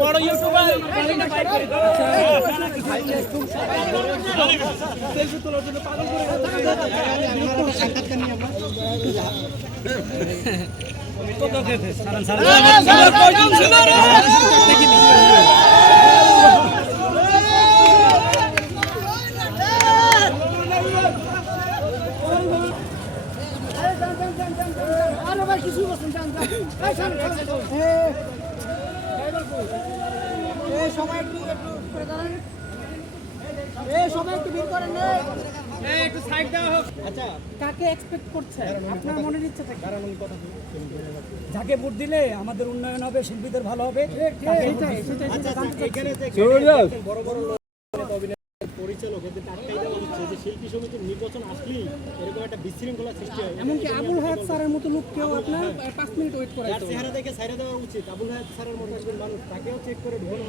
বড় ইউটিউবার কাকে এক্সপেক্ট করছেন? আপনার মনের ইচ্ছাটা কি? যাকে ভোট দিলে আমাদের উন্নয়ন হবে, শিল্পীদের ভালো হবে। বড় বড় পরিচালক এদের আটকাই দেওয়া হচ্ছে যে শিল্পী সমিতির নির্বাচন আসলেই এরকম একটা বিশৃঙ্খলা সৃষ্টি হয়। এমনকি আবুল হায়াত স্যারের মতো লোককেও আপনার 5 মিনিট ওয়েট করাইতে হবে। চেহারা দেখে ছাইড়া দেওয়া উচিত। আবুল হায়াত স্যারের মতো একজন মানুষ, তাকেও চেক করে ঢোকানো